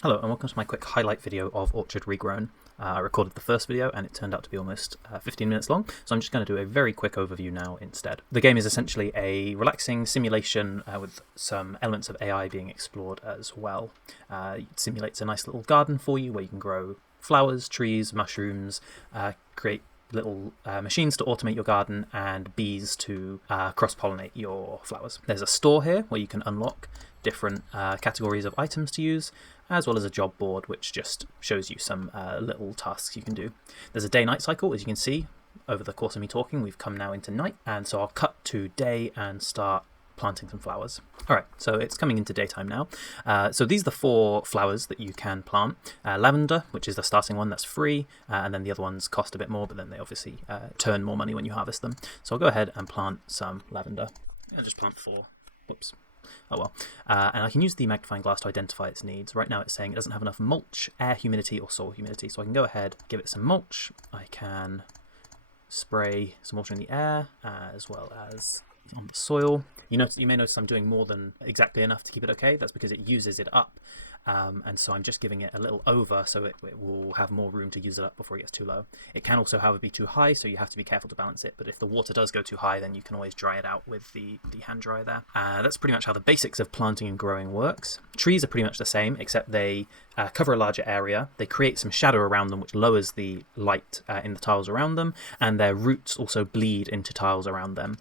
Hello and welcome to my quick highlight video of Orchard Regrown. I recorded the first video and it turned out to be almost 15 minutes long, so I'm just going to do a very quick overview now instead. The game is essentially a relaxing simulation with some elements of AI being explored as well. It simulates a nice little garden for you where you can grow flowers, trees, mushrooms, create little machines to automate your garden, and bees to cross-pollinate your flowers. There's a store here where you can unlock different categories of items to use, as well as a job board which just shows you some little tasks you can do. There's a day-night cycle, as you can see. Over the course of me talking, we've come now into night, and so I'll cut to day and start planting some flowers. Alright, so it's coming into daytime now. So these are the 4 flowers that you can plant. Lavender, which is the starting one, that's free, and then the other ones cost a bit more, but then they obviously turn more money when you harvest them. So I'll go ahead and plant some lavender. I'll just plant 4. Whoops. Oh well. And I can use the magnifying glass to identify its needs. Right now it's saying it doesn't have enough mulch, air humidity, or soil humidity. So I can go ahead, give it some mulch. I can spray some water in the air, as well as on the soil. You may notice I'm doing more than exactly enough to keep it okay. That's because it uses it up. And so I'm just giving it a little over so it will have more room to use it up before it gets too low. It can also, however, be too high, so you have to be careful to balance it. But if the water does go too high, then you can always dry it out with the hand dryer there. That's pretty much how the basics of planting and growing works. Trees are pretty much the same, except they cover a larger area. They create some shadow around them, which lowers the light in the tiles around them, and their roots also bleed into tiles around them.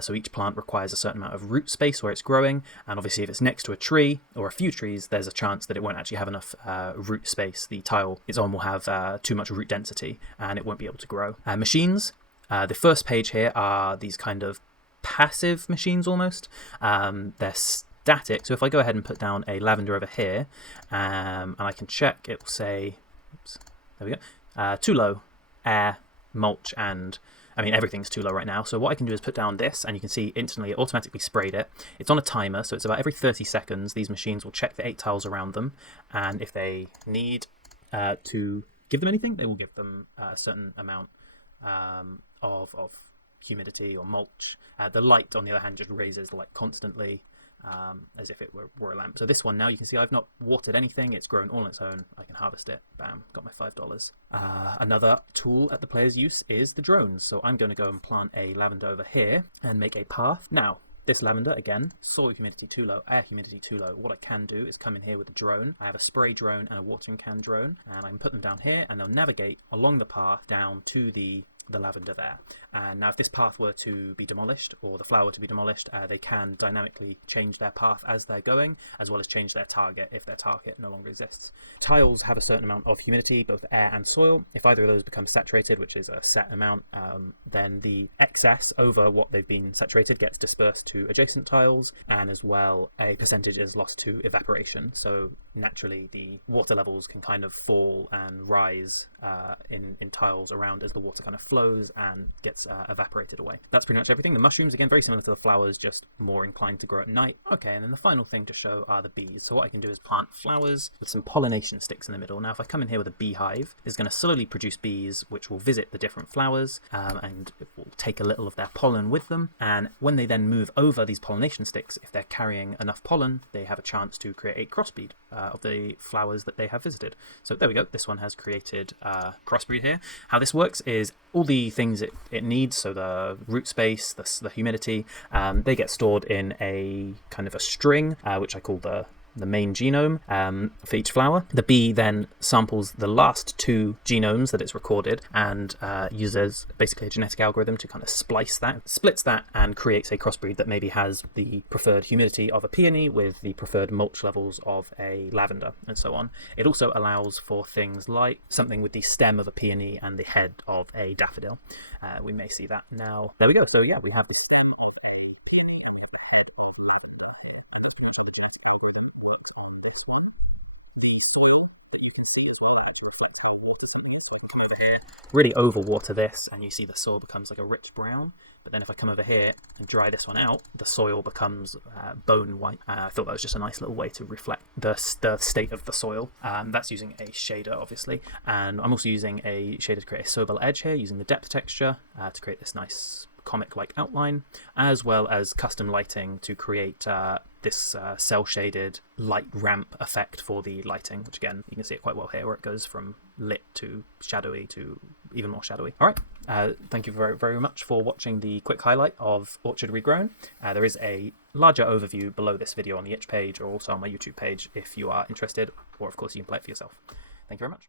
So each plant requires a certain amount of root space where it's growing, and obviously if it's next to a tree or a few trees, there's a chance that it won't actually have enough root space. The tile it's on will have too much root density and it won't be able to grow. Machines, the first page here are these kind of passive machines almost. They're static, so if I go ahead and put down a lavender over here, and I can check, it will say, oops, there we go, too low, air, mulch, and I mean, everything's too low right now. So what I can do is put down this, and you can see instantly it automatically sprayed it. It's on a timer, so it's about every 30 seconds. These machines will check the 8 tiles around them, and if they need to give them anything, they will give them a certain amount of humidity or mulch. The light, on the other hand, just raises the light constantly, as if it were a lamp. So this one now, you can see I've not watered anything. It's grown all on its own. I can harvest it. Bam, got my $5. Another tool at the player's use is the drones. So I'm going to go and plant a lavender over here and make a path. Now, this lavender, again, soil humidity too low, air humidity too low. What I can do is come in here with a drone. I have a spray drone and a watering can drone, and I can put them down here, and they'll navigate along the path down to the lavender there. And now if this path were to be demolished, or the flower to be demolished, they can dynamically change their path as they're going, as well as change their target if their target no longer exists. Tiles have a certain amount of humidity, both air and soil. If either of those becomes saturated, which is a set amount, then the excess over what they've been saturated gets dispersed to adjacent tiles, and as well a percentage is lost to evaporation. So naturally the water levels can kind of fall and rise in tiles around as the water kind of flows and gets evaporated away. That's pretty much everything. The mushrooms, again, very similar to the flowers, just more inclined to grow at night. Okay, and then the final thing to show are the bees. So what I can do is plant flowers with some pollination sticks in the middle. Now if I come in here with a beehive, it's going to slowly produce bees which will visit the different flowers, and it will take a little of their pollen with them, and when they then move over these pollination sticks, if they're carrying enough pollen, they have a chance to create a crossbreed of the flowers that they have visited. So there we go, this one has created crossbreed here. How this works is all the things it needs, so the root space, the humidity, they get stored in a kind of a string, which I call the main genome for each flower. The bee then samples the last 2 genomes that it's recorded and uses basically a genetic algorithm to kind of splits that and creates a crossbreed that maybe has the preferred humidity of a peony with the preferred mulch levels of a lavender, and so on. It also allows for things like something with the stem of a peony and the head of a daffodil. We may see that now. There we go. So yeah, we have this. Really overwater this, and you see the soil becomes like a rich brown. But then if I come over here and dry this one out, the soil becomes bone white. I thought that was just a nice little way to reflect the state of the soil. That's using a shader, obviously. And I'm also using a shader to create a soil edge here, using the depth texture to create this nice comic-like outline, as well as custom lighting to create this cell shaded light ramp effect for the lighting, which again, you can see it quite well here, where it goes from lit to shadowy to even more shadowy. All right, thank you very, very much for watching the quick highlight of Orchard Regrown. There is a larger overview below this video on the itch page, or also on my YouTube page if you are interested, or of course you can play it for yourself. Thank you very much.